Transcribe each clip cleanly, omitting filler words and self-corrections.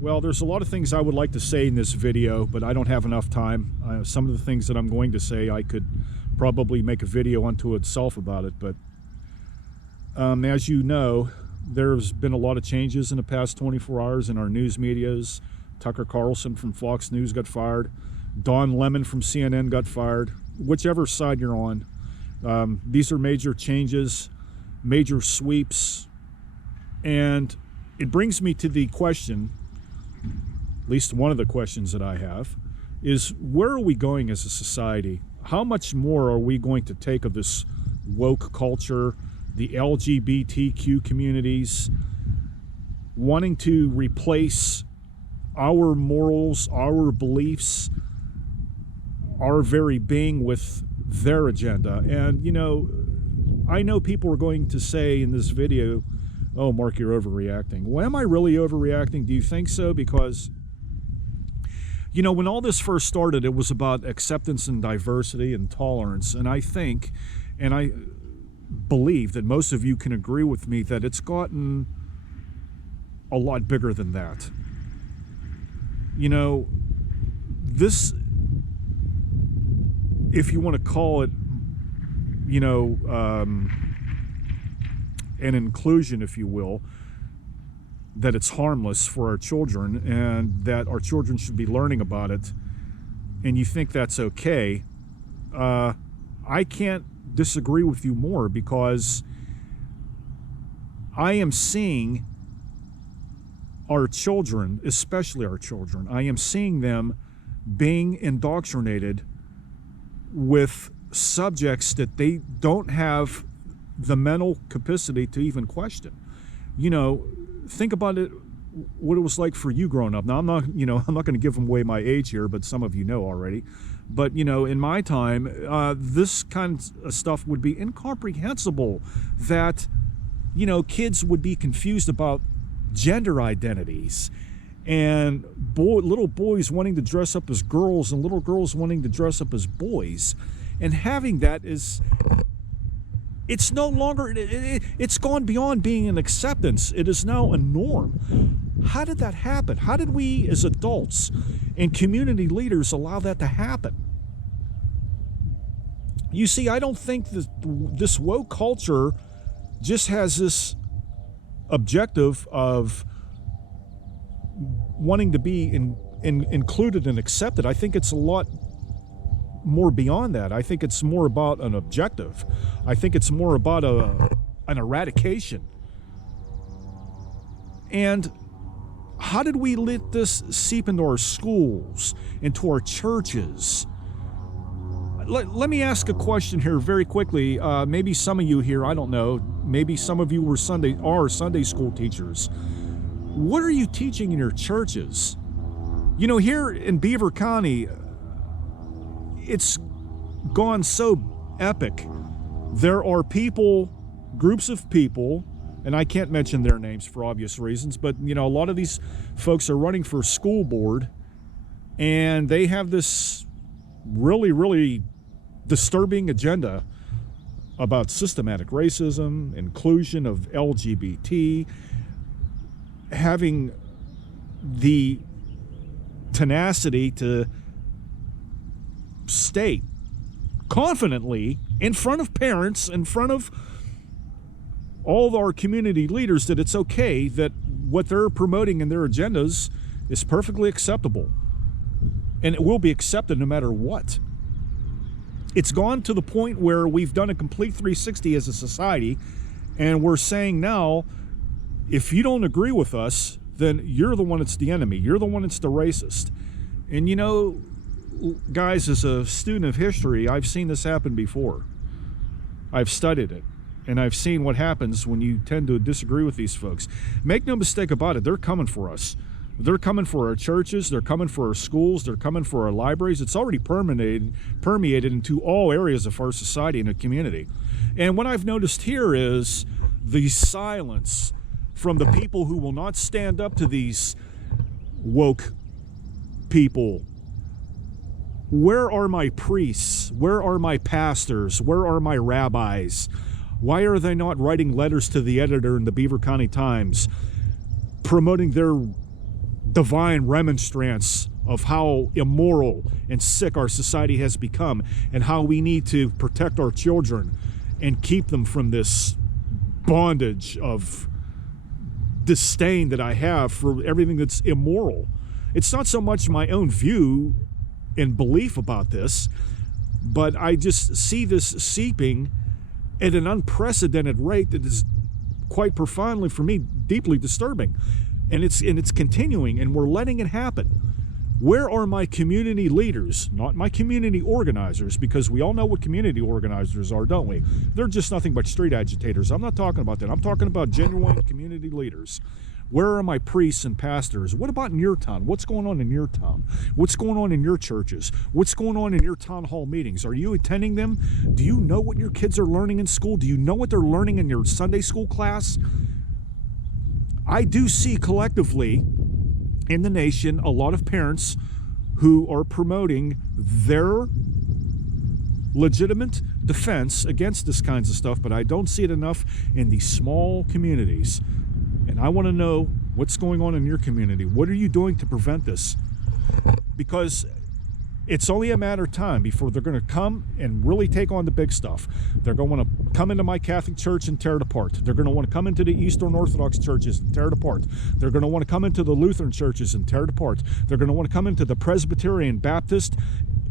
Well, there's a lot of things I would like to say in this video, but I don't have enough time. Some of the things that I'm going to say, I could probably make a video unto itself about it. But as you know, there's been a lot of changes in the past 24 hours in our news medias. Tucker Carlson from Fox News got fired. Don Lemon from CNN got fired. Whichever side you're on, these are major changes, major sweeps. And it brings me to the question, at least one of the questions that I have, is where are we going as a society? How much more are we going to take of this woke culture, the LGBTQ communities, wanting to replace our morals, our beliefs, our very being with their agenda? And, you know, I know people are going to say in this video, oh, Mark, you're overreacting. Well, am I really overreacting? Do you think so? Because, you know, when all this first started, it was about acceptance and diversity and tolerance. And I think, and I believe that most of you can agree with me that it's gotten a lot bigger than that. You know, this, if you want to call it, you know, an inclusion, if you will, that it's harmless for our children and that our children should be learning about it, and you think that's okay, I can't disagree with you more, because I am seeing our children, especially our children, I am seeing them being indoctrinated with subjects that they don't have the mental capacity to even question. You know, think about it, what it was like for you growing up. Now, I'm not going to give away my age here, but some of you know already. But, you know, in my time, this kind of stuff would be incomprehensible, that, you know, kids would be confused about gender identities, and little boys wanting to dress up as girls and little girls wanting to dress up as boys. And having that is, it's no longer, it's gone beyond being an acceptance. It is now a norm. How did that happen? How did we as adults and community leaders allow that to happen? You see, I don't think that this woke culture just has this objective of wanting to be included and accepted. I think it's a lot more beyond that. I think it's more about an objective. I think it's more about an eradication. And how did we let this seep into our schools, into our churches? Let me ask a question here very quickly. Maybe some of you here, I don't know, maybe some of you are Sunday school teachers. What are you teaching in your churches? You know, here in Beaver County, it's gone so epic. There are people, groups of people, and I can't mention their names for obvious reasons, but, you know, a lot of these folks are running for school board, and they have this really, really disturbing agenda about systematic racism, inclusion of LGBT, having the tenacity to state confidently in front of parents, in front of all of our community leaders, that it's okay, that what they're promoting in their agendas is perfectly acceptable, and it will be accepted no matter what. It's gone to the point where we've done a complete 360 as a society, and we're saying now, if you don't agree with us, then you're the one that's the enemy. You're the one that's the racist. And, you know, guys, as a student of history, I've seen this happen before. I've studied it, and I've seen what happens when you tend to disagree with these folks. Make no mistake about it, they're coming for us. They're coming for our churches, they're coming for our schools, they're coming for our libraries. It's already permeated into all areas of our society and the community. And what I've noticed here is the silence from the people who will not stand up to these woke people. Where are my priests? Where are my pastors? Where are my rabbis? Why are they not writing letters to the editor in the Beaver County Times promoting their divine remonstrance of how immoral and sick our society has become, and how we need to protect our children and keep them from this bondage of disdain that I have for everything that's immoral. It's not so much my own view and belief about this, but I just see this seeping at an unprecedented rate that is quite profoundly, for me, deeply disturbing. And it's continuing, and we're letting it happen. Where are my community leaders? Not my community organizers, because we all know what community organizers are, don't we? They're just nothing but street agitators. I'm not talking about that. I'm talking about genuine community leaders. Where are my priests and pastors? What about in your town? What's going on in your town? What's going on in your churches? What's going on in your town hall meetings? Are you attending them? Do you know what your kids are learning in school? Do you know what they're learning in your Sunday school class? I do see collectively in the nation a lot of parents who are promoting their legitimate defense against this kinds of stuff, but I don't see it enough in these small communities. And I want to know what's going on in your community. What are you doing to prevent this? Because it's only a matter of time before they're going to come and really take on the big stuff. They're going to want to come into my Catholic Church and tear it apart. They're going to want to come into the Eastern Orthodox churches and tear it apart. They're going to want to come into the Lutheran churches and tear it apart. They're going to want to come into the Presbyterian, Baptist,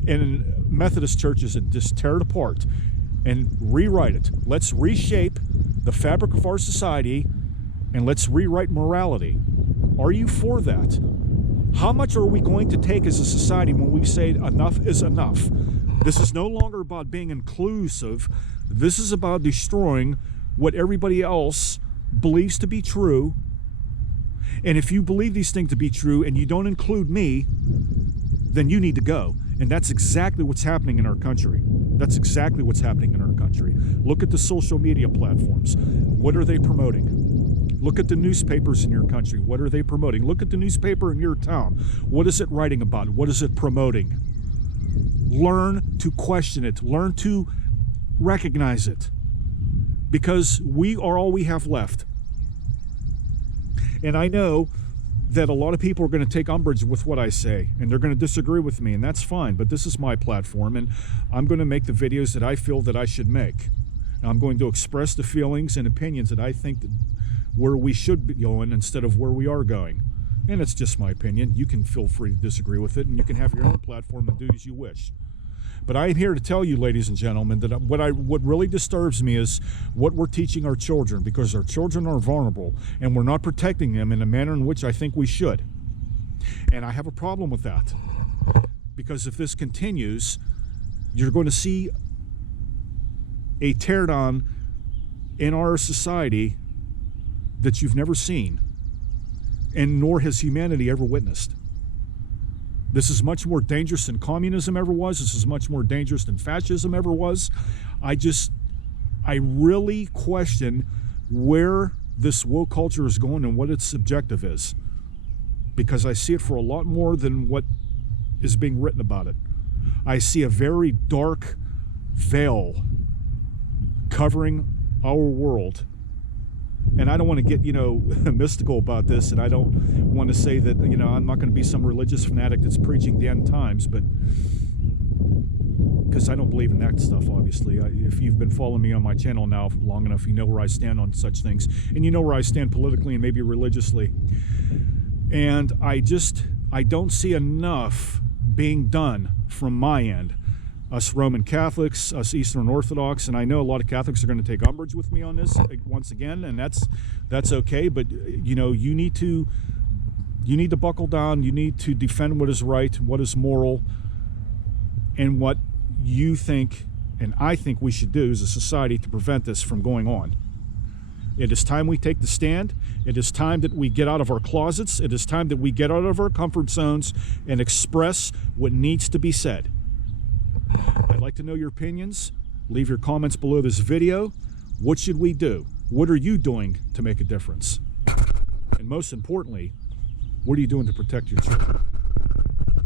and Methodist churches and just tear it apart and rewrite it. Let's reshape the fabric of our society, and let's rewrite morality. Are you for that? How much are we going to take as a society when we say enough is enough? This is no longer about being inclusive. This is about destroying what everybody else believes to be true. And if you believe these things to be true and you don't include me, then you need to go. And that's exactly what's happening in our country. That's exactly what's happening in our country. Look at the social media platforms. What are they promoting? Look at the newspapers in your country. What are they promoting? Look at the newspaper in your town. What is it writing about? What is it promoting? Learn to question it. Learn to recognize it. Because we are all we have left. And I know that a lot of people are going to take umbrage with what I say, and they're going to disagree with me, and that's fine. But this is my platform, and I'm going to make the videos that I feel that I should make. And I'm going to express the feelings and opinions that I think that where we should be going instead of where we are going. And it's just my opinion. You can feel free to disagree with it, and you can have your own platform and do as you wish. But I am here to tell you, ladies and gentlemen, that what really disturbs me is what we're teaching our children, because our children are vulnerable, and we're not protecting them in a manner in which I think we should. And I have a problem with that. Because if this continues, you're going to see a teardown in our society that you've never seen, and nor has humanity ever witnessed. This is much more dangerous than communism ever was. This is much more dangerous than fascism ever was. I really question where this woke culture is going and what its objective is, because I see it for a lot more than what is being written about it. I see a very dark veil covering our world. And I don't want to get, mystical about this, and I don't want to say that, I'm not going to be some religious fanatic that's preaching the end times, but because I don't believe in that stuff, obviously. If you've been following me on my channel now long enough, you know where I stand on such things, and you know where I stand politically and maybe religiously. And I don't see enough being done from my end. Us Roman Catholics, us Eastern Orthodox, and I know a lot of Catholics are going to take umbrage with me on this once again, and that's okay. But you need to buckle down. You need to defend what is right, what is moral, and what you think and I think we should do as a society to prevent this from going on. It is time we take the stand. It is time that we get out of our closets. It is time that we get out of our comfort zones and express what needs to be said. I'd like to know your opinions. Leave your comments below this video. What should we do? What are you doing to make a difference? And most importantly, what are you doing to protect your children?